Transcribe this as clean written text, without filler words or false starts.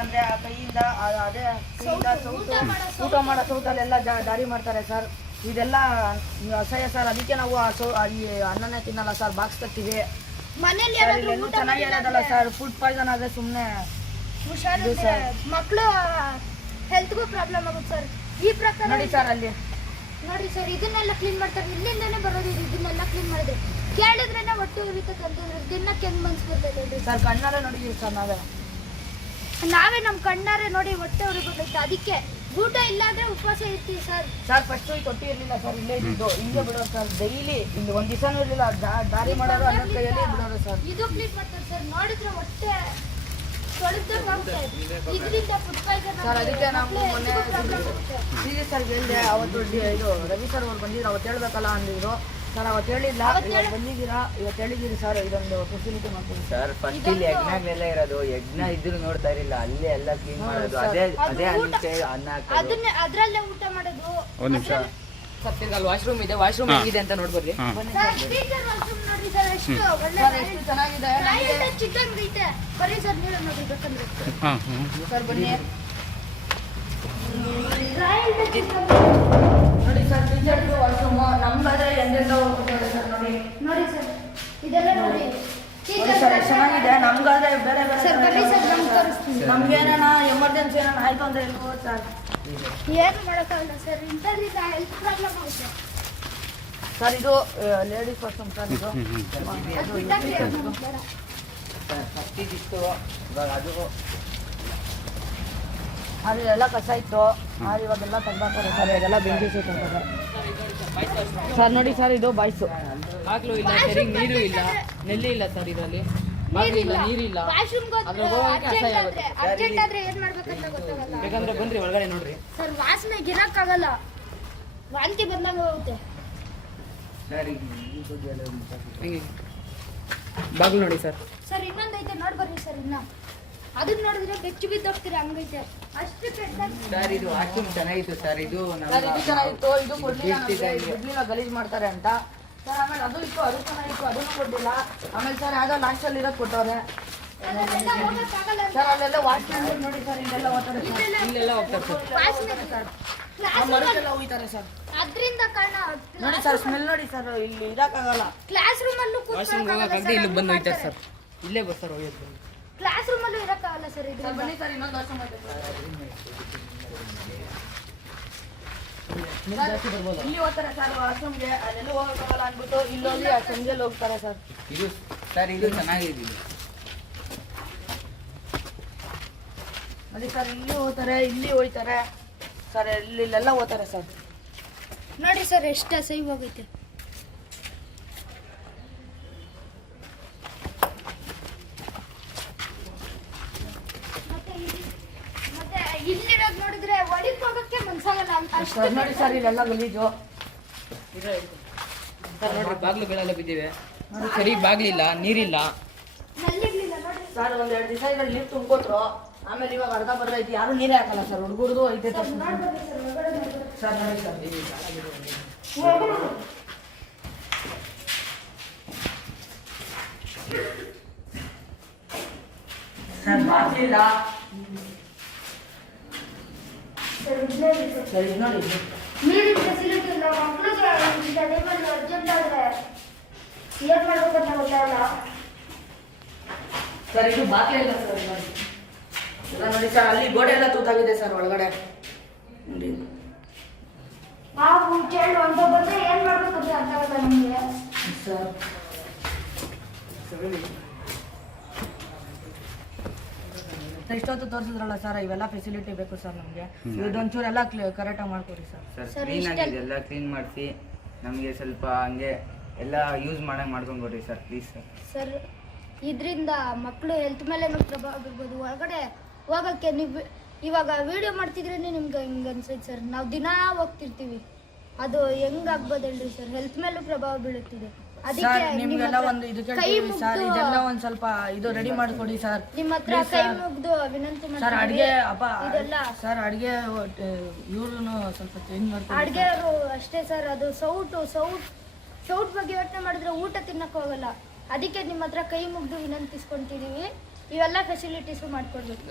ಅಂದ್ರೆ ಆ ಕೈಯಿಂದ ಅದೇ ಕೈಯಿಂದ ಊಟ ಮಾಡೋ ಸೌಟಲ್ಲೆಲ್ಲ ದಾರಿ ಮಾಡ್ತಾರೆ ಸರ್. ಇದೆಲ್ಲ ಅಸಹ್ಯ ಸರ್. ಅದಕ್ಕೆ ನಾವು ಈ ಅನ್ನನೇ ತಿನ್ನಲ್ಲ ಸರ್, ಬಾಕ್ಸ್ ತರ್ತೀವಿ. ಚೆನ್ನಾಗಿ ಇರೋದಲ್ಲ ಸರ್. ಫುಡ್ ಪಾಯ್ಸನ್ ಆದ್ರೆ ಸುಮ್ಮನೆ ಮಕ್ಕಳು ಹೆಲ್ತ್ಗೂ ಪ್ರಾಬ್ಲಮ್ ಆಗುತ್ತೆ ಸರ್. ಈ ಪ್ರಕಾರ ನೋಡಿ ಸರ್, ಅಲ್ಲಿ ನೋಡಿ ಸರ್, ಇದನ್ನೆಲ್ಲ ಕ್ಲೀನ್ ಮಾಡ್ತಾರೆ. ಇಲ್ಲಿಂದಾನೆ ಬರೋದು. ಇದನ್ನೆಲ್ಲ ಕ್ಲೀನ್ ಮಾಡಿದ್ರೆ ಕೇಳಿದ್ರೇನೆ ಹೊಟ್ಟೆ ಉರಿತದೆ ಅಂತಂದ್ರೆ ದಿನಕ್ಕೆ ಹೆಂಗ್ ಮನ್ಸು ಬರ್ತೈತೆ ಸರ್. ಕಣ್ಣಾರೆ ನೋಡಿದೀವಿ ಸರ್ ನಾವೇ ನಮ್ಮ ಕಣ್ಣಾರೆ ನೋಡಿ ಹೊಟ್ಟೆ ಉರಿ ಬರ್ತೈತೆ. ಅದಕ್ಕೆ ಊಟ ಇಲ್ಲ ಅಂದ್ರೆ ಉಪವಾಸ ಇರ್ತೀವಿ ಸರ್. ಫಸ್ಟ್ ತೊಟ್ಟಿ ಇರ್ಲಿಲ್ಲ ಸರ್, ಇಲ್ಲೇ ಇದ್ದು ಹಿಂಗೆ ಬಿಡೋರು ಸರ್. ಡೈಲಿ ಇಲ್ಲಿ ಒಂದ್ ದಿವಸನೂ ಇರ್ಲಿಲ್ಲ, ದಾರಿ ಮಾಡೋರು ಅನ್ನೋದ್ ಕೈಯಲ್ಲಿ ಬಿಡೋರು ಸರ್. ಇದು ಕ್ಲೀನ್ ಮಾಡ್ತಾರೆ ಸರ್. ನೋಡಿದ್ರೆ ಹೊಟ್ಟೆ ಇದರಿಂದ ಫುಡ್ ಪಾಯ್ಸನ್ ಸರ್. ಅದಕ್ಕೆ ನಾವು ಮೊನ್ನೆ ಸೀರಿಯಸ್ ಆಗಿ ಹೇಳಿದೆ. ಅವತ್ತು ಇದು ರವಿ ಸರ್ ಅವ್ರು ಬಂದಿದ್ರು, ಅವತ್ತು ಹೇಳ್ಬೇಕಲ್ಲ ಅಂದಿದ್ರು ಸರ್. ಅವತ್ತು ಹೇಳಿಲ್ಲ, ಇವತ್ತು ಬಂದಿದ್ದೀರಾ, ಇವತ್ತು ಹೇಳಿದ್ದೀರಿ ಸರ್. ಇದೊಂದು ಫೆಸಿಲಿಟಿ ಮಾಡ್ತೀವಿ ಸರ್. ಫಸ್ಟ್ ಇಲ್ಲಿ ಯಜ್ಞಗಳೆಲ್ಲ ಇರೋದು, ಯಜ್ಞ ಇದ್ರು ನೋಡ್ತಾ ಇರಲಿಲ್ಲ, ಅಲ್ಲೇ ಎಲ್ಲ ಕ್ಲೀನ್ ಮಾಡೋದು. ಅದೇ ಅನ್ನ ಅದನ್ನೇ ಅದ್ರಲ್ಲೇ ಊಟ ಮಾಡೋದು. ಒಂದು ನಿಮಿಷ ಸರ್. ತಿರ್ಗಲ್ಲಿ ವಾಶ್ರೂಮ್ ಇದೆ, ವಾಶ್ರೂಮ್ ಇದೆ ಅಂತ ನೋಡ್ಬರ್ರಿ. ನೋಡಿ ಸರ್, ಎಷ್ಟು ಚೆನ್ನಾಗಿದೆ. ಚಿಕ್ಕಂಗೈತೆ. ಬರೀ ಸರ್ ನೀರು ನೋಡಿ ಬೇಕಂದ್ರೆ ಸರ್ ಬನ್ನಿ. ನೋಡಿ ಸರ್, ಟೀಚರ್ ವಾಶ್ರೂಮ್ ನಮ್ಗಾದ್ರೆ ಎಂದೆಂದ ಹೋಗ್ತಾರೆ ಸರ್. ನೋಡಿ ಸರ್, ಇದೆಲ್ಲ ನೋಡಿ ಸರ್ ಎಷ್ಟು ಚೆನ್ನಾಗಿದೆ. ನಮ್ಗಾದ್ರೆ ಬೇರೆ ಸರ್ ಬನ್ನಿ ಸರ್, ಬೇರೆ ನಮ್ಗೆ ತೋರಿಸ್ತೀನಿ. ನಮ್ಗೇನ ಎಮರ್ಜೆನ್ಸಿ ಏನಾನ ಆಯ್ತು ಅಂದ್ರೆ ಹೇಳ್ಬೋದು ಸರ್. ಏನು ಮಾಡೋಕ್ಕಾಗಲ್ಲ ಸರ್. ಇಂಥದ್ರಿಂದ ಹೆಲ್ತ್ ಪ್ರಾಬ್ಲಮ್ ಆಗುತ್ತೆ ಸರ್. ಇದು ಲೇಡೀಸ್ ವಾಶ್ರೂಮ್ ಸರ್. ಇದು ಫಸ್ಟ್ ಇದಿತ್ತು, ಇವಾಗ ಅದು ಎಲ್ಲ ಕಸ ಇತ್ತು. ಇವಾಗೆಲ್ಲ ತೆಗ್ದಾಕೋರು ಸರ್. ಇದೆಲ್ಲ ಬೆಂಕಿ ಸಿಗುತ್ತೆ ಸರ್. ನೋಡಿ ಸರ್, ಇದು ಬಾಯ್ಸು ಆಗ್ಲೂ ಇಲ್ಲ, ಸರಿ ನೀರು ಇಲ್ಲ, ನೆಲ್ಲಿ ಇಲ್ಲ ಸರ್. ಇದರಲ್ಲಿ ಬಾಗಿಲಿಲ್ಲ, ನೀರಿಲ್ಲ. ಅರ್ಜೆಂಟ್ ಆದ್ರೆ ಏನ್ ಮಾಡ್ಬೇಕಂತ ಗೊತ್ತಾಗಲ್ಲ. ಬೇಕಂದ್ರೆ ಬನ್ರಿ ಒಳಗಡೆ ನೋಡ್ರಿ ಸರ್. ವಾಸನೆಗೆ ಇರಕ್ಕಾಗಲ್ಲ, ವಾಂತಿ ಬಂದಂಗ ಹೋಗುತ್ತೆ ಬಾಗಿಲು ನೋಡಿ ಸರ್. ಸರ್ ಇನ್ನೊಂದೈತೆ ನೋಡ್ಬರ್ರಿ ಸರ್. ಇನ್ನ ಅದನ್ನ ನೋಡಿದ್ರೆ ಬೆಚ್ಚು ಬಿದ್ದೋಗ್ತೀರ, ಹಂಗೈತೆ ಅಷ್ಟು ಸರ್. ಇದು ವಾಶ್ರೂಮ್ ಚೆನ್ನಾಗಿತ್ತು ಸರ್. ಇದು ಚೆನ್ನಾಗಿತ್ತು. ಇದು ಕೊಡ್ಲಿಲ್ಲ, ಗಲೀಜ್ ಮಾಡ್ತಾರೆ ಅಂತ ಸರ್. ಆಮೇಲೆ ಅದು ಇತ್ತು, ಅದು ಚೆನ್ನಾಗಿತ್ತು, ಅದನ್ನು ಕೊಡ್ಲಿಲ್ಲ. ಆಮೇಲೆ ಸರ್ ಯಾವ್ದೋ ಲಾಸ್ಟಲ್ಲಿ ಇರೋದು ಕೊಟ್ಟವ್ರೆ ಸರ್. ಅಲ್ಲೆಲ್ಲ ವಾಶ್ರೂಮ್ ನೋಡಿ ಸರ್. ಇಲ್ಲೆಲ್ಲ ಹೋಗ್ತಾರೆ, ಇಲ್ಲೆಲ್ಲ ಹೋಗ್ತಾರೆ ಸರ್. ಮರಕ್ಕೆಲ್ಲ ಹೋಗ್ತಾರೆ ಸರ್. ಅದ್ರಿಂದ ಕಾರಣ ನೋಡಿ ಸರ್, ಸ್ಮೆಲ್ ನೋಡಿ ಸರ್. ಇಲ್ಲಿ ಇರಕ್ಕಾಗಲ್ಲ. ಕ್ಲಾಸ್ ರೂಮ್ ಅಲ್ಲೂ ವಾಶ್ರೂಮ್ ಹೋಗಕ್ಕಾಗದೆ ಇಲ್ಲಿ ಬಂದು ಹೋಯ್ತಾರೆ ಸರ್. ಇಲ್ಲೇ ಬರ್ತಾರೆ ಹೋಗೋದು. ಕ್ಲಾಸ್ ರೂಮ್ ಅಲ್ಲೂ ಇರಕ್ಕಾಗಲ್ಲ ಸರ್. ಇದು ಬನ್ನಿ ಸರ್, ಇನ್ನೊಂದು ವಾಶ್ರೂಮ್ ಐತೆ ಇಲ್ಲಿ ಹೋಗ್ತಾರೆ ಸರ್ ವಾಶ್ರೂಮ್ಗೆ. ಅಲ್ಲೆಲ್ಲೂ ಹೋಗಕ್ಕಾಗಲ್ಲ ಅಂದ್ಬಿಟ್ಟು ಇಲ್ಲೋಗಿ ಆ ಸಂಜೆಲ್ಲಿ ಹೋಗ್ತಾರೆ ಸರ್. ಇದು ಸರ್, ಇದು ಚೆನ್ನಾಗಿದೆ. ಅದೇ ಸರ್, ಇಲ್ಲಿ ಹೋಗ್ತಾರೆ, ಇಲ್ಲಿ ಹೋಯ್ತಾರೆ ಸರ್. ಇಲ್ಲೆಲ್ಲ ಹೋಗ್ತಾರೆ ಸರ್. ನೋಡಿ ಸರ್, ಎಷ್ಟು ಅಸಹ್ಯ ಹೋಗೈತೆ. ಮತ್ತೆ ಇಲ್ಲಿರೋದು ನೋಡಿದ್ರೆ ಒಳಗೆ ಹೋಗಕ್ಕೆ ಮನ್ಸಾಗಲ್ಲ ಅಷ್ಟು. ನೋಡಿ ಸರ್, ಇಲ್ಲೆಲ್ಲ ಗಲೀಜು ಸರ್. ನೋಡ್ರಿ ಬಾಗಿಲುಗಳೆಲ್ಲ ಬಿದ್ದಿವೆ. ಸರಿ ಬಾಗಿಲಿಲ್ಲ, ನೀರಿಲ್ಲ ನಲ್ಲಿರ್ಲಿಲ್ಲ ನೋಡಿ ಸರ್. ಒಂದ್ 2 ದಿವಸ ಇದ್ರಲ್ಲಿ ನೀರು ತುಂಬ್ಕೊಟ್ರು. ಆಮೇಲೆ ಇವಾಗ ಅರ್ಧ ಬರ್ತೈತಿ, ಯಾರು ನೀರೇ ಹಾಕಲ್ಲ ಸರ್. ಹುಡುಗರದು ಐತೆ ಸರ್. ನೋಡ್ಬರ್ರಿ ಸರ್, ಒಳಗಡೆ ನೋಡ್ಬರ್ರಿ. ಸರ್ ನೋಡಿ ಸರ್, ಸರ್ ಬಾಗಿಲಿಲ್ಲ ಸರ್. ಇದು ನೋಡಿ, ನೀರಿನ ಫೆಸಿಲಿಟಿ ಇಲ್ಲ. ಮಕ್ಕಳಿಗೆ ಅರ್ಜೆಂಟ್ ಆದ್ರೆ ಏನ್ ಮಾಡ್ಬೇಕಂತ ಗೊತ್ತಾಗಲ್ಲ ಸರ್. ಇದು ಬಾಗಿಲೇ ಇಲ್ಲ ಸರ್. ನೋಡಿ ಎಲ್ಲ ನೋಡಿ ಸರ್. ಅಲ್ಲಿ ಗೋಡೆ ಎಲ್ಲ ತೂತಾಗಿದೆ ಸರ್ ಒಳಗಡೆ ನೋಡಿ. ನಾವು ಚೇಳು ಅಂತ ಬಂದ್ರೆ ಏನ್ ಮಾಡ್ಬೇಕಂತ ಅರ್ಥ ಆಗಲ್ಲ ನಮ್ಗೆ ಸರ್. ಇಷ್ಟೊತ್ತು ತೋರಿಸಿದ್ರಲ್ಲ ಸರ್, ಇವೆಲ್ಲ ಫೆಸಿಲಿಟಿ ಬೇಕು ಸರ್ ನಮಗೆ. ಇದೊಂಚೂರೆಲ್ಲ ಕರೆಕ್ಟಾಗಿ ಮಾಡ್ಕೊಡಿ ಸರ್. ಸರ್ ಕ್ಲೀನ್ ಆಗಿದೆ, ಎಲ್ಲ ಕ್ಲೀನ್ ಮಾಡಿಸಿ ನಮಗೆ ಸ್ವಲ್ಪ ಹಂಗೆ ಎಲ್ಲ ಯೂಸ್ ಮಾಡಂಗೆ ಮಾಡ್ಕೊಂಡು ಕೊಡಿ ಸರ್, ಪ್ಲೀಸ್ ಸರ್. ಸರ್, ಇದರಿಂದ ಮಕ್ಕಳು ಹೆಲ್ತ್ ಮೇಲೇನು ಪ್ರಭಾವ ಬೀರ್ಬೋದು. ಹೊರಗಡೆ ಹೋಗೋಕ್ಕೆ ನೀವು ಇವಾಗ ವಿಡಿಯೋ ಮಾಡ್ತಿದ್ರೇನೆ ನಿಮ್ಗೆ ಹಿಂಗೆ ಅನ್ಸೈತೆ ಸರ್. ನಾವು ದಿನಾ ಹೋಗ್ತಿರ್ತೀವಿ, ಅದು ಹೆಂಗಾಗ್ಬೋದು ಹೇಳ್ರಿ ಸರ್. ಹೆಲ್ತ್ ಮೇಲೂ ಪ್ರಭಾವ ಬೀಳುತ್ತಿದೆ. ಸರ್ ನಿಮ್ಗೆಲ್ಲ ಒಂದು ಇದು ಕೇಳ್ತೀವಿ ಸರ್. ಇದೆಲ್ಲ ಒಂದು ಸ್ವಲ್ಪ ಇದು ರೆಡಿ ಮಾಡಿಕೊಡಿ ಸರ್. ನಿಮ್ಮ ಹತ್ರ ಕೈ ಮುಗ್ದು ವಿನಂತಿ ಸರ್. ಅಡುಗೆ ಅಪ್ಪ ಇದೆಲ್ಲ ಸರ್, ಅಡುಗೆ ಇವ್ರು ಸ್ವಲ್ಪ ಚೇಂಜ್ ಮಾಡ್ಕೊಡಿ. ಅಡುಗೆಯವರು ಅಷ್ಟೇ ಸರ್. ಅದು ಸೌಟ್ ಬಗ್ಗೆ ಯೋಚನೆ ಮಾಡಿದ್ರೆ ಊಟ ತಿನ್ನಕ್ಕೆ ಹೋಗಲ್ಲ. ಅದಕ್ಕೆ ನಿಮ್ಮ ಹತ್ರ ಕೈ ಮುಗ್ದು ವಿನಂತಿಸ್ಕೊಂತಿದೀವಿ, ಇವೆಲ್ಲ ಫೆಸಿಲಿಟೀಸು ಮಾಡ್ಕೊಡ್ಬೇಕು.